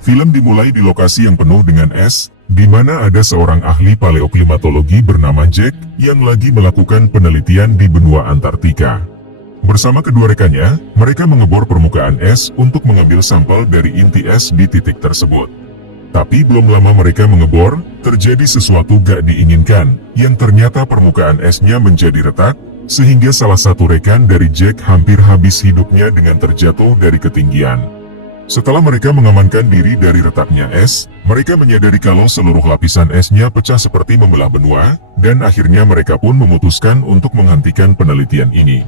Film dimulai di lokasi yang penuh dengan es, di mana ada seorang ahli paleoklimatologi bernama Jack yang lagi melakukan penelitian di benua Antartika. Bersama kedua rekannya, mereka mengebor permukaan es untuk mengambil sampel dari inti es di titik tersebut. Tapi belum lama mereka mengebor, terjadi sesuatu gak diinginkan, yang ternyata permukaan esnya menjadi retak, sehingga salah satu rekan dari Jack hampir habis hidupnya dengan terjatuh dari ketinggian. Setelah mereka mengamankan diri dari retaknya es, mereka menyadari kalau seluruh lapisan esnya pecah seperti membelah benua, dan akhirnya mereka pun memutuskan untuk menghentikan penelitian ini.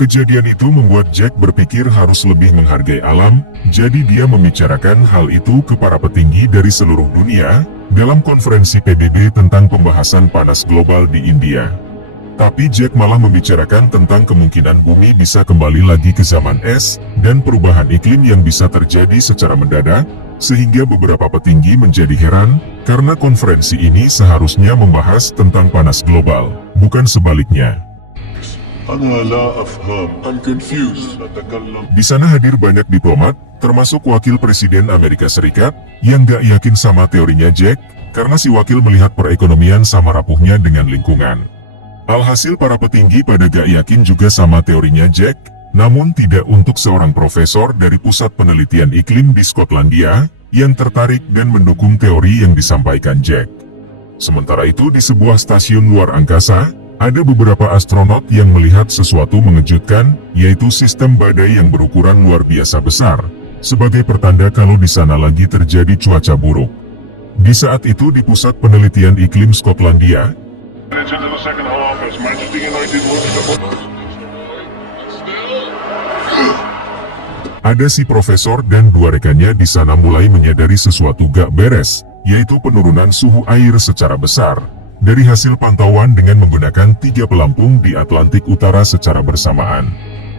Kejadian itu membuat Jack berpikir harus lebih menghargai alam, jadi dia membicarakan hal itu ke para petinggi dari seluruh dunia, dalam konferensi PBB tentang pembahasan panas global di India. Tapi Jack malah membicarakan tentang kemungkinan bumi bisa kembali lagi ke zaman es, dan perubahan iklim yang bisa terjadi secara mendadak, sehingga beberapa petinggi menjadi heran, karena konferensi ini seharusnya membahas tentang panas global, bukan sebaliknya. Di sana hadir banyak diplomat, termasuk wakil presiden Amerika Serikat, yang gak yakin sama teorinya Jack, karena si wakil melihat perekonomian sama rapuhnya dengan lingkungan. Alhasil para petinggi pada gak yakin juga sama teorinya Jack, namun tidak untuk seorang profesor dari Pusat Penelitian Iklim di Skotlandia, yang tertarik dan mendukung teori yang disampaikan Jack. Sementara itu di sebuah stasiun luar angkasa, ada beberapa astronot yang melihat sesuatu mengejutkan, yaitu sistem badai yang berukuran luar biasa besar, sebagai pertanda kalau di sana lagi terjadi cuaca buruk. Di saat itu di Pusat Penelitian Iklim Skotlandia, ada si profesor dan dua rekannya di sana mulai menyadari sesuatu gak beres, yaitu penurunan suhu air secara besar, dari hasil pantauan dengan menggunakan 3 pelampung di Atlantik Utara secara bersamaan.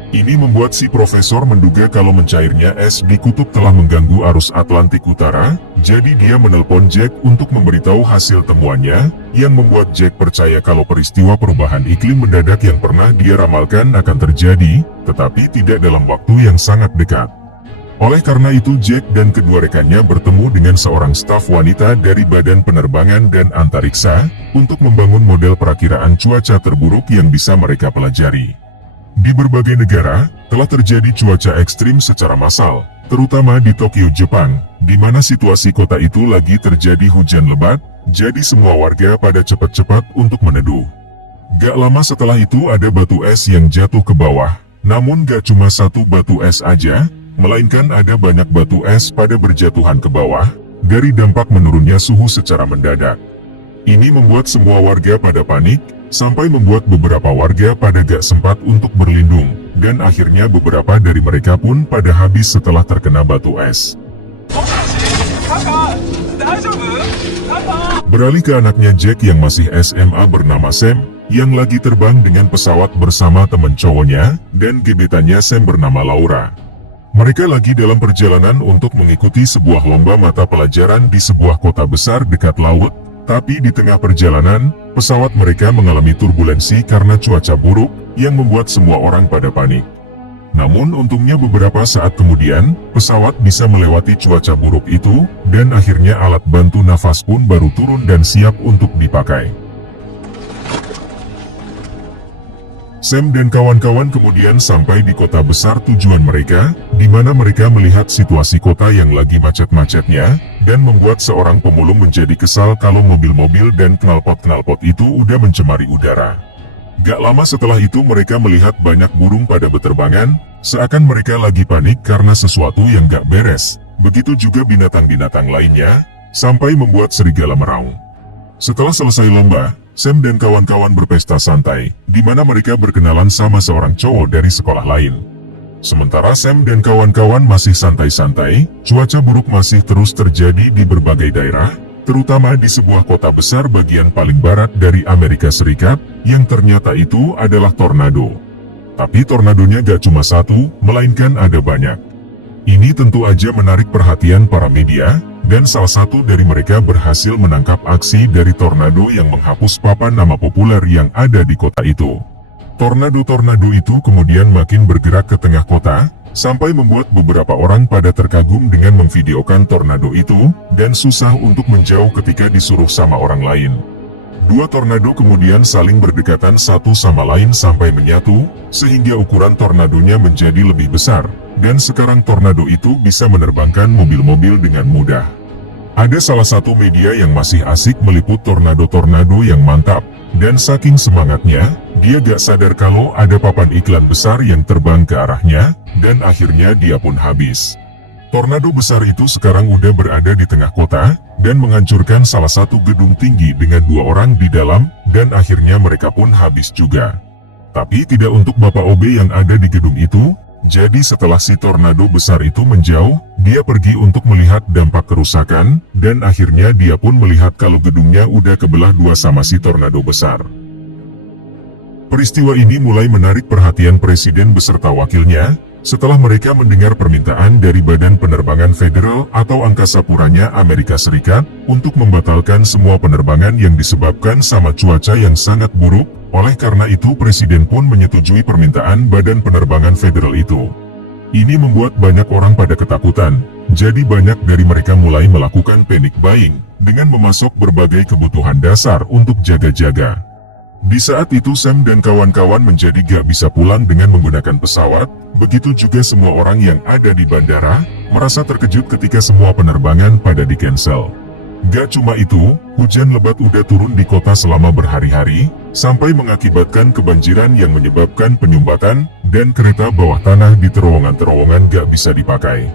Ini membuat si profesor menduga kalau mencairnya es di kutub telah mengganggu arus Atlantik Utara, jadi dia menelpon Jack untuk memberitahu hasil temuannya, yang membuat Jack percaya kalau peristiwa perubahan iklim mendadak yang pernah dia ramalkan akan terjadi, tetapi tidak dalam waktu yang sangat dekat. Oleh karena itu Jack dan kedua rekannya bertemu dengan seorang staf wanita dari Badan Penerbangan dan Antariksa, untuk membangun model perakiraan cuaca terburuk yang bisa mereka pelajari. Di berbagai negara, telah terjadi cuaca ekstrim secara massal, terutama di Tokyo, Jepang, di mana situasi kota itu lagi terjadi hujan lebat, jadi semua warga pada cepat-cepat untuk meneduh. Gak lama setelah itu ada batu es yang jatuh ke bawah, namun gak cuma satu batu es aja, melainkan ada banyak batu es pada berjatuhan ke bawah, dari dampak menurunnya suhu secara mendadak. Ini membuat semua warga pada panik, sampai membuat beberapa warga pada gak sempat untuk berlindung, dan akhirnya beberapa dari mereka pun pada habis setelah terkena batu es. Beralih ke anaknya Jack yang masih SMA bernama Sam, yang lagi terbang dengan pesawat bersama teman cowoknya, dan gebetannya Sam bernama Laura. Mereka lagi dalam perjalanan untuk mengikuti sebuah lomba mata pelajaran di sebuah kota besar dekat laut, tapi di tengah perjalanan, pesawat mereka mengalami turbulensi karena cuaca buruk, yang membuat semua orang pada panik. Namun untungnya beberapa saat kemudian, pesawat bisa melewati cuaca buruk itu, dan akhirnya alat bantu nafas pun baru turun dan siap untuk dipakai. Sam dan kawan-kawan kemudian sampai di kota besar tujuan mereka, di mana mereka melihat situasi kota yang lagi macet-macetnya, dan membuat seorang pemulung menjadi kesal kalau mobil-mobil dan knalpot-knalpot itu udah mencemari udara. Gak lama setelah itu mereka melihat banyak burung pada beterbangan, seakan mereka lagi panik karena sesuatu yang gak beres. Begitu juga binatang-binatang lainnya, sampai membuat serigala meraung. Setelah selesai lomba, Sam dan kawan-kawan berpesta santai, di mana mereka berkenalan sama seorang cowok dari sekolah lain. Sementara Sam dan kawan-kawan masih santai-santai, cuaca buruk masih terus terjadi di berbagai daerah, terutama di sebuah kota besar bagian paling barat dari Amerika Serikat, yang ternyata itu adalah tornado. Tapi tornadonya gak cuma satu, melainkan ada banyak. Ini tentu aja menarik perhatian para media, dan salah satu dari mereka berhasil menangkap aksi dari tornado yang menghapus papan nama populer yang ada di kota itu. Tornado-tornado itu kemudian makin bergerak ke tengah kota, sampai membuat beberapa orang pada terkagum dengan memvideokan tornado itu, dan susah untuk menjauh ketika disuruh sama orang lain. Dua tornado kemudian saling berdekatan satu sama lain sampai menyatu, sehingga ukuran tornadonya menjadi lebih besar, dan sekarang tornado itu bisa menerbangkan mobil-mobil dengan mudah. Ada salah satu media yang masih asik meliput tornado-tornado yang mantap, dan saking semangatnya, dia gak sadar kalau ada papan iklan besar yang terbang ke arahnya, dan akhirnya dia pun habis. Tornado besar itu sekarang udah berada di tengah kota, dan menghancurkan salah satu gedung tinggi dengan 2 orang di dalam, dan akhirnya mereka pun habis juga. Tapi tidak untuk Bapak OB yang ada di gedung itu. Jadi setelah si tornado besar itu menjauh, dia pergi untuk melihat dampak kerusakan, dan akhirnya dia pun melihat kalau gedungnya udah kebelah 2 sama si tornado besar. Peristiwa ini mulai menarik perhatian presiden beserta wakilnya, setelah mereka mendengar permintaan dari Badan Penerbangan Federal atau Angkasa Puranya Amerika Serikat, untuk membatalkan semua penerbangan yang disebabkan sama cuaca yang sangat buruk. Oleh karena itu presiden pun menyetujui permintaan Badan Penerbangan Federal itu. Ini membuat banyak orang pada ketakutan, jadi banyak dari mereka mulai melakukan panic buying, dengan memasok berbagai kebutuhan dasar untuk jaga-jaga. Di saat itu Sam dan kawan-kawan menjadi gak bisa pulang dengan menggunakan pesawat, begitu juga semua orang yang ada di bandara, merasa terkejut ketika semua penerbangan pada di-cancel. Gak cuma itu, hujan lebat udah turun di kota selama berhari-hari, sampai mengakibatkan kebanjiran yang menyebabkan penyumbatan, dan kereta bawah tanah di terowongan-terowongan gak bisa dipakai.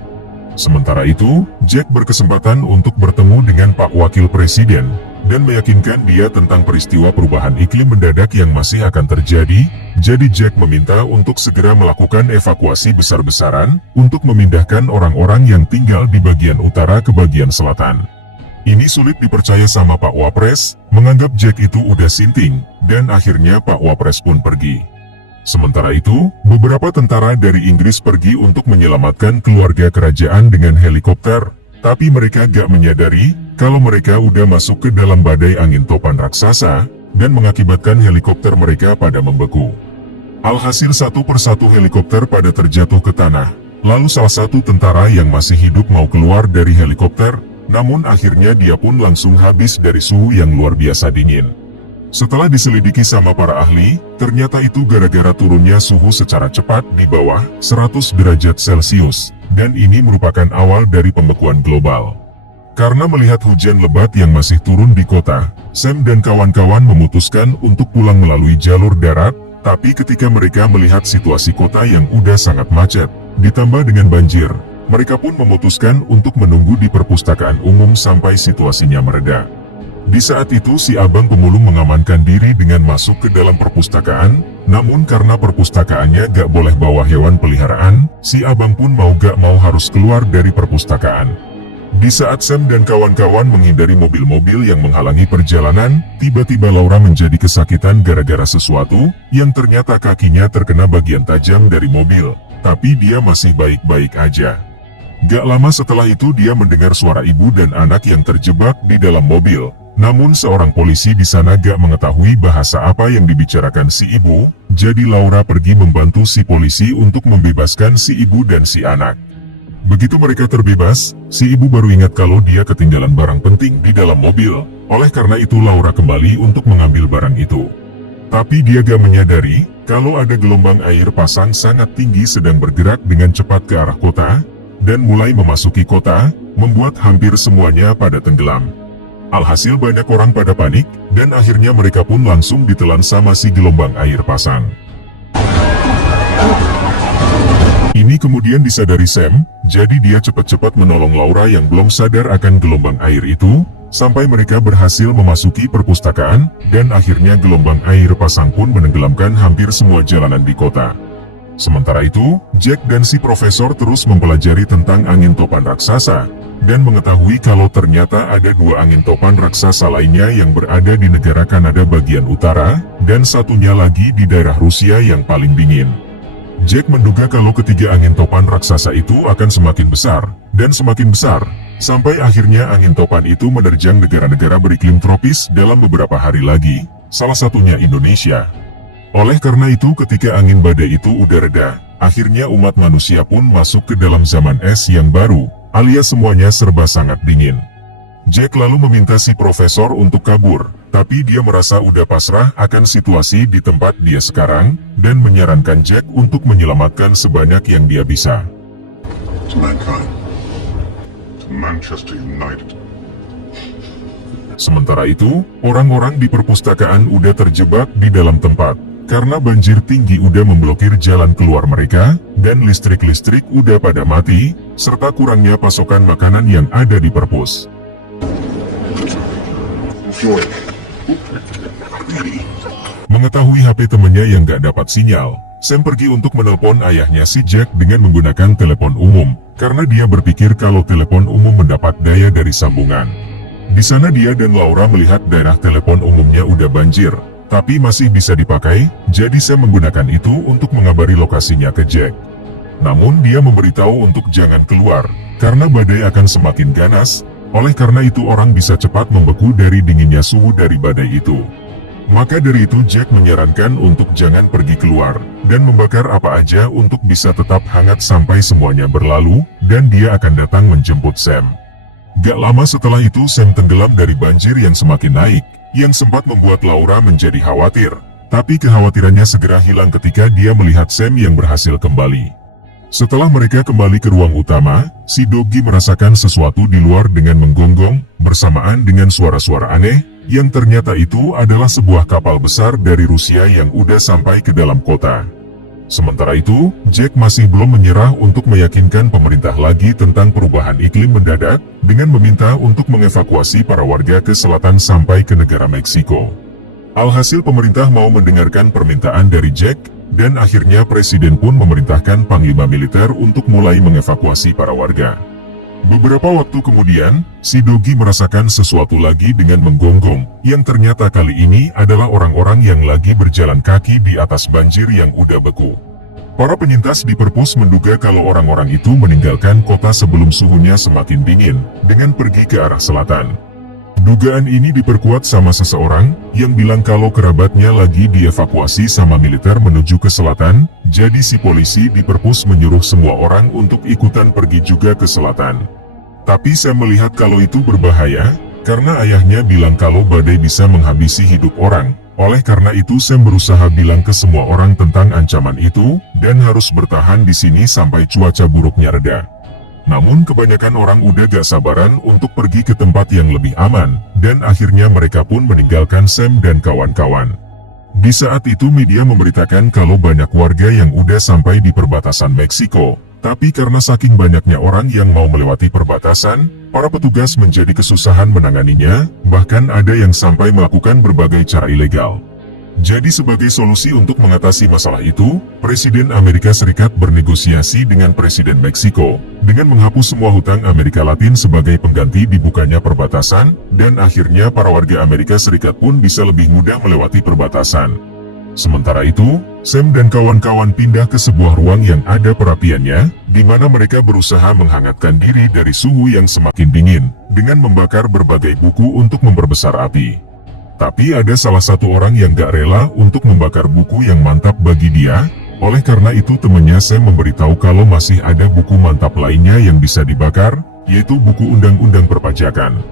Sementara itu, Jack berkesempatan untuk bertemu dengan Pak Wakil Presiden, dan meyakinkan dia tentang peristiwa perubahan iklim mendadak yang masih akan terjadi. Jadi Jack meminta untuk segera melakukan evakuasi besar-besaran, untuk memindahkan orang-orang yang tinggal di bagian utara ke bagian selatan. Ini sulit dipercaya sama Pak Wapres, menganggap Jack itu udah sinting, dan akhirnya Pak Wapres pun pergi. Sementara itu, beberapa tentara dari Inggris pergi untuk menyelamatkan keluarga kerajaan dengan helikopter, tapi mereka gak menyadari kalau mereka udah masuk ke dalam badai angin topan raksasa, dan mengakibatkan helikopter mereka pada membeku. Alhasil satu persatu helikopter pada terjatuh ke tanah, lalu salah satu tentara yang masih hidup mau keluar dari helikopter, namun akhirnya dia pun langsung habis dari suhu yang luar biasa dingin. Setelah diselidiki sama para ahli, ternyata itu gara-gara turunnya suhu secara cepat di bawah 100 derajat Celcius, dan ini merupakan awal dari pembekuan global. Karena melihat hujan lebat yang masih turun di kota, Sam dan kawan-kawan memutuskan untuk pulang melalui jalur darat, tapi ketika mereka melihat situasi kota yang udah sangat macet, ditambah dengan banjir, mereka pun memutuskan untuk menunggu di perpustakaan umum sampai situasinya mereda. Di saat itu si abang pemulung mengamankan diri dengan masuk ke dalam perpustakaan, namun karena perpustakaannya gak boleh bawa hewan peliharaan, si abang pun mau gak mau harus keluar dari perpustakaan. Di saat Sam dan kawan-kawan menghindari mobil-mobil yang menghalangi perjalanan, tiba-tiba Laura menjadi kesakitan gara-gara sesuatu, yang ternyata kakinya terkena bagian tajam dari mobil, tapi dia masih baik-baik aja. Gak lama setelah itu dia mendengar suara ibu dan anak yang terjebak di dalam mobil. Namun seorang polisi di sana gak mengetahui bahasa apa yang dibicarakan si ibu, jadi Laura pergi membantu si polisi untuk membebaskan si ibu dan si anak. Begitu mereka terbebas, si ibu baru ingat kalau dia ketinggalan barang penting di dalam mobil, oleh karena itu Laura kembali untuk mengambil barang itu. Tapi dia gak menyadari, kalau ada gelombang air pasang sangat tinggi sedang bergerak dengan cepat ke arah kota, dan mulai memasuki kota, membuat hampir semuanya pada tenggelam. Alhasil banyak orang pada panik, dan akhirnya mereka pun langsung ditelan sama si gelombang air pasang. Ini kemudian disadari Sam, jadi dia cepat-cepat menolong Laura yang belum sadar akan gelombang air itu, sampai mereka berhasil memasuki perpustakaan, dan akhirnya gelombang air pasang pun menenggelamkan hampir semua jalanan di kota. Sementara itu, Jack dan si profesor terus mempelajari tentang angin topan raksasa, dan mengetahui kalau ternyata ada 2 angin topan raksasa lainnya yang berada di negara Kanada bagian utara, dan satunya lagi di daerah Rusia yang paling dingin. Jack menduga kalau ketiga angin topan raksasa itu akan semakin besar, dan semakin besar, sampai akhirnya angin topan itu menerjang negara-negara beriklim tropis dalam beberapa hari lagi, salah satunya Indonesia. Oleh karena itu ketika angin badai itu udah reda, Akhirnya umat manusia pun masuk ke dalam zaman es yang baru, alias semuanya serba sangat dingin. Jack lalu meminta si profesor untuk kabur, tapi dia merasa udah pasrah akan situasi di tempat dia sekarang, dan menyarankan Jack untuk menyelamatkan sebanyak yang dia bisa. To mankind. To Manchester United. Sementara itu, orang-orang di perpustakaan udah terjebak di dalam tempat. Karena banjir tinggi udah memblokir jalan keluar mereka, dan listrik-listrik udah pada mati, serta kurangnya pasokan makanan yang ada di perpus. Mengetahui HP temannya yang gak dapat sinyal, Sam pergi untuk menelpon ayahnya si Jack dengan menggunakan telepon umum, karena dia berpikir kalau telepon umum mendapat daya dari sambungan. Di sana dia dan Laura melihat daerah telepon umumnya udah banjir, tapi masih bisa dipakai, jadi Sam menggunakan itu untuk mengabari lokasinya ke Jack. Namun dia memberitahu untuk jangan keluar, karena badai akan semakin ganas, oleh karena itu orang bisa cepat membeku dari dinginnya suhu dari badai itu. Maka dari itu Jack menyarankan untuk jangan pergi keluar, dan membakar apa aja untuk bisa tetap hangat sampai semuanya berlalu, dan dia akan datang menjemput Sam. Gak lama setelah itu Sam tenggelam dari banjir yang semakin naik, yang sempat membuat Laura menjadi khawatir, tapi kekhawatirannya segera hilang ketika dia melihat Sam yang berhasil kembali. Setelah mereka kembali ke ruang utama, si Doggy merasakan sesuatu di luar dengan menggonggong, bersamaan dengan suara-suara aneh, yang ternyata itu adalah sebuah kapal besar dari Rusia yang udah sampai ke dalam kota. Sementara itu, Jack masih belum menyerah untuk meyakinkan pemerintah lagi tentang perubahan iklim mendadak, dengan meminta untuk mengevakuasi para warga ke selatan sampai ke negara Meksiko. Alhasil pemerintah mau mendengarkan permintaan dari Jack, dan akhirnya presiden pun memerintahkan panglima militer untuk mulai mengevakuasi para warga. Beberapa waktu kemudian, si Doggy merasakan sesuatu lagi dengan menggonggong, yang ternyata kali ini adalah orang-orang yang lagi berjalan kaki di atas banjir yang udah beku. Para penyintas di perpus menduga kalau orang-orang itu meninggalkan kota sebelum suhunya semakin dingin, dengan pergi ke arah selatan. Dugaan ini diperkuat sama seseorang, yang bilang kalau kerabatnya lagi dievakuasi sama militer menuju ke selatan, jadi si polisi di perpus menyuruh semua orang untuk ikutan pergi juga ke selatan. Tapi saya melihat kalau itu berbahaya, karena ayahnya bilang kalau badai bisa menghabisi hidup orang. Oleh karena itu Sam berusaha bilang ke semua orang tentang ancaman itu, dan harus bertahan di sini sampai cuaca buruknya reda. Namun kebanyakan orang udah gak sabaran untuk pergi ke tempat yang lebih aman, dan akhirnya mereka pun meninggalkan Sam dan kawan-kawan. Di saat itu media memberitakan kalau banyak warga yang udah sampai di perbatasan Meksiko, tapi karena saking banyaknya orang yang mau melewati perbatasan, para petugas menjadi kesusahan menanganinya, bahkan ada yang sampai melakukan berbagai cara ilegal. Jadi sebagai solusi untuk mengatasi masalah itu, Presiden Amerika Serikat bernegosiasi dengan Presiden Meksiko, dengan menghapus semua hutang Amerika Latin sebagai pengganti dibukanya perbatasan, dan akhirnya para warga Amerika Serikat pun bisa lebih mudah melewati perbatasan. Sementara itu, Sam dan kawan-kawan pindah ke sebuah ruang yang ada perapiannya, di mana mereka berusaha menghangatkan diri dari suhu yang semakin dingin, dengan membakar berbagai buku untuk memperbesar api. Tapi ada salah satu orang yang gak rela untuk membakar buku yang mantap bagi dia, oleh karena itu temannya Sam memberitahu kalau masih ada buku mantap lainnya yang bisa dibakar, yaitu buku undang-undang perpajakan.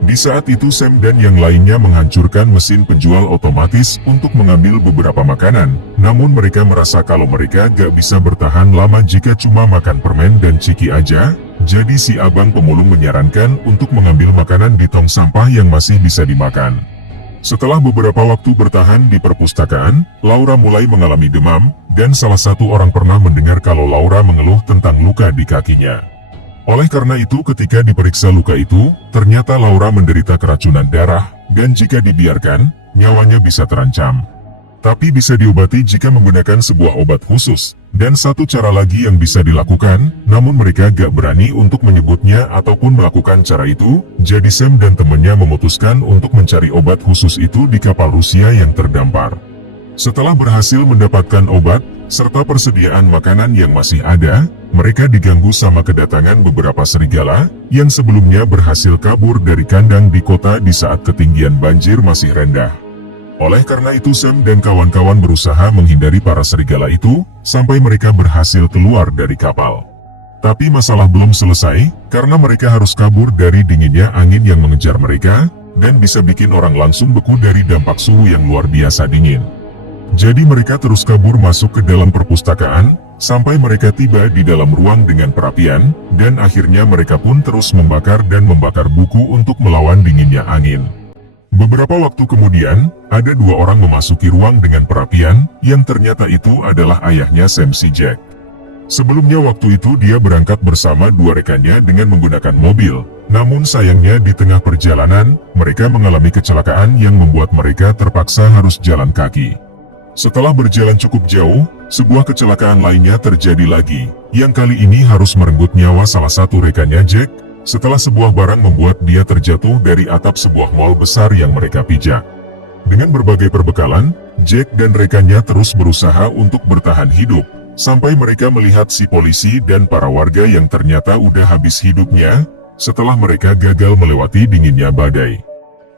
Di saat itu Sam dan yang lainnya menghancurkan mesin penjual otomatis untuk mengambil beberapa makanan, namun mereka merasa kalau mereka gak bisa bertahan lama jika cuma makan permen dan ciki aja, jadi si abang pemulung menyarankan untuk mengambil makanan di tong sampah yang masih bisa dimakan. Setelah beberapa waktu bertahan di perpustakaan, Laura mulai mengalami demam, dan salah satu orang pernah mendengar kalau Laura mengeluh tentang luka di kakinya. Oleh karena itu ketika diperiksa luka itu, ternyata Laura menderita keracunan darah, dan jika dibiarkan, nyawanya bisa terancam. Tapi bisa diobati jika menggunakan sebuah obat khusus, dan satu cara lagi yang bisa dilakukan, namun mereka gak berani untuk menyebutnya ataupun melakukan cara itu, jadi Sam dan temannya memutuskan untuk mencari obat khusus itu di kapal Rusia yang terdampar. Setelah berhasil mendapatkan obat, serta persediaan makanan yang masih ada, mereka diganggu sama kedatangan beberapa serigala, yang sebelumnya berhasil kabur dari kandang di kota di saat ketinggian banjir masih rendah. Oleh karena itu Sam dan kawan-kawan berusaha menghindari para serigala itu, sampai mereka berhasil keluar dari kapal. Tapi masalah belum selesai, karena mereka harus kabur dari dinginnya angin yang mengejar mereka, dan bisa bikin orang langsung beku dari dampak suhu yang luar biasa dingin. Jadi mereka terus kabur masuk ke dalam perpustakaan, sampai mereka tiba di dalam ruang dengan perapian, dan akhirnya mereka pun terus membakar buku untuk melawan dinginnya angin. Beberapa waktu kemudian, ada dua orang memasuki ruang dengan perapian, yang ternyata itu adalah ayahnya Sam si Jack. Sebelumnya waktu itu dia berangkat bersama dua rekannya dengan menggunakan mobil, namun sayangnya di tengah perjalanan, mereka mengalami kecelakaan yang membuat mereka terpaksa harus jalan kaki. Setelah berjalan cukup jauh, sebuah kecelakaan lainnya terjadi lagi, yang kali ini harus merenggut nyawa salah satu rekannya Jack, setelah sebuah barang membuat dia terjatuh dari atap sebuah mal besar yang mereka pijak. Dengan berbagai perbekalan, Jack dan rekannya terus berusaha untuk bertahan hidup, sampai mereka melihat si polisi dan para warga yang ternyata udah habis hidupnya, setelah mereka gagal melewati dinginnya badai.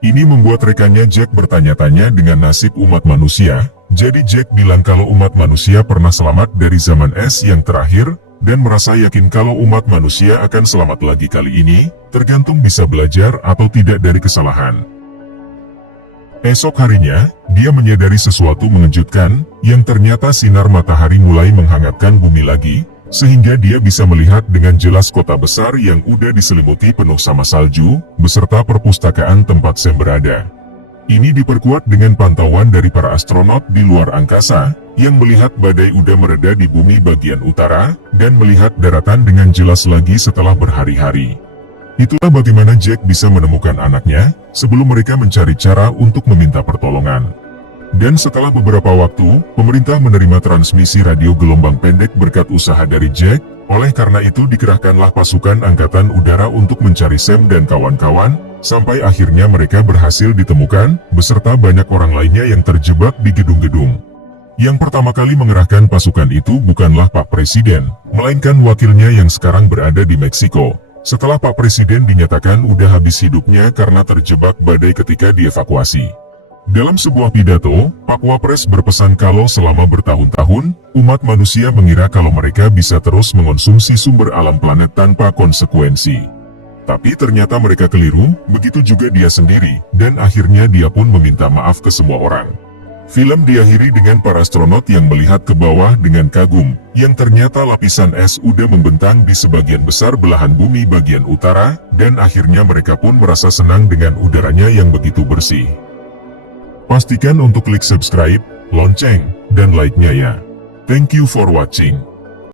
Ini membuat rekannya Jack bertanya-tanya dengan nasib umat manusia, jadi Jack bilang kalau umat manusia pernah selamat dari zaman es yang terakhir, dan merasa yakin kalau umat manusia akan selamat lagi kali ini, tergantung bisa belajar atau tidak dari kesalahan. Esok harinya, dia menyadari sesuatu mengejutkan, yang ternyata sinar matahari mulai menghangatkan bumi lagi, sehingga dia bisa melihat dengan jelas kota besar yang udah diselimuti penuh sama salju, beserta perpustakaan tempat Sam berada. Ini diperkuat dengan pantauan dari para astronot di luar angkasa, yang melihat badai udah mereda di bumi bagian utara, dan melihat daratan dengan jelas lagi setelah berhari-hari. Itulah bagaimana Jack bisa menemukan anaknya, sebelum mereka mencari cara untuk meminta pertolongan. Dan setelah beberapa waktu, pemerintah menerima transmisi radio gelombang pendek berkat usaha dari Jack, oleh karena itu dikerahkanlah pasukan angkatan udara untuk mencari Sam dan kawan-kawan, sampai akhirnya mereka berhasil ditemukan, beserta banyak orang lainnya yang terjebak di gedung-gedung. Yang pertama kali mengerahkan pasukan itu bukanlah Pak Presiden, melainkan wakilnya yang sekarang berada di Meksiko. Setelah Pak Presiden dinyatakan udah habis hidupnya karena terjebak badai ketika dievakuasi. Dalam sebuah pidato, Pak Wapres berpesan kalau selama bertahun-tahun, umat manusia mengira kalau mereka bisa terus mengonsumsi sumber alam planet tanpa konsekuensi. Tapi ternyata mereka keliru, begitu juga dia sendiri, dan akhirnya dia pun meminta maaf ke semua orang. Film diakhiri dengan para astronot yang melihat ke bawah dengan kagum, yang ternyata lapisan es udah membentang di sebagian besar belahan bumi bagian utara, dan akhirnya mereka pun merasa senang dengan udaranya yang begitu bersih. Pastikan untuk klik subscribe, lonceng, dan like-nya ya. Thank you for watching.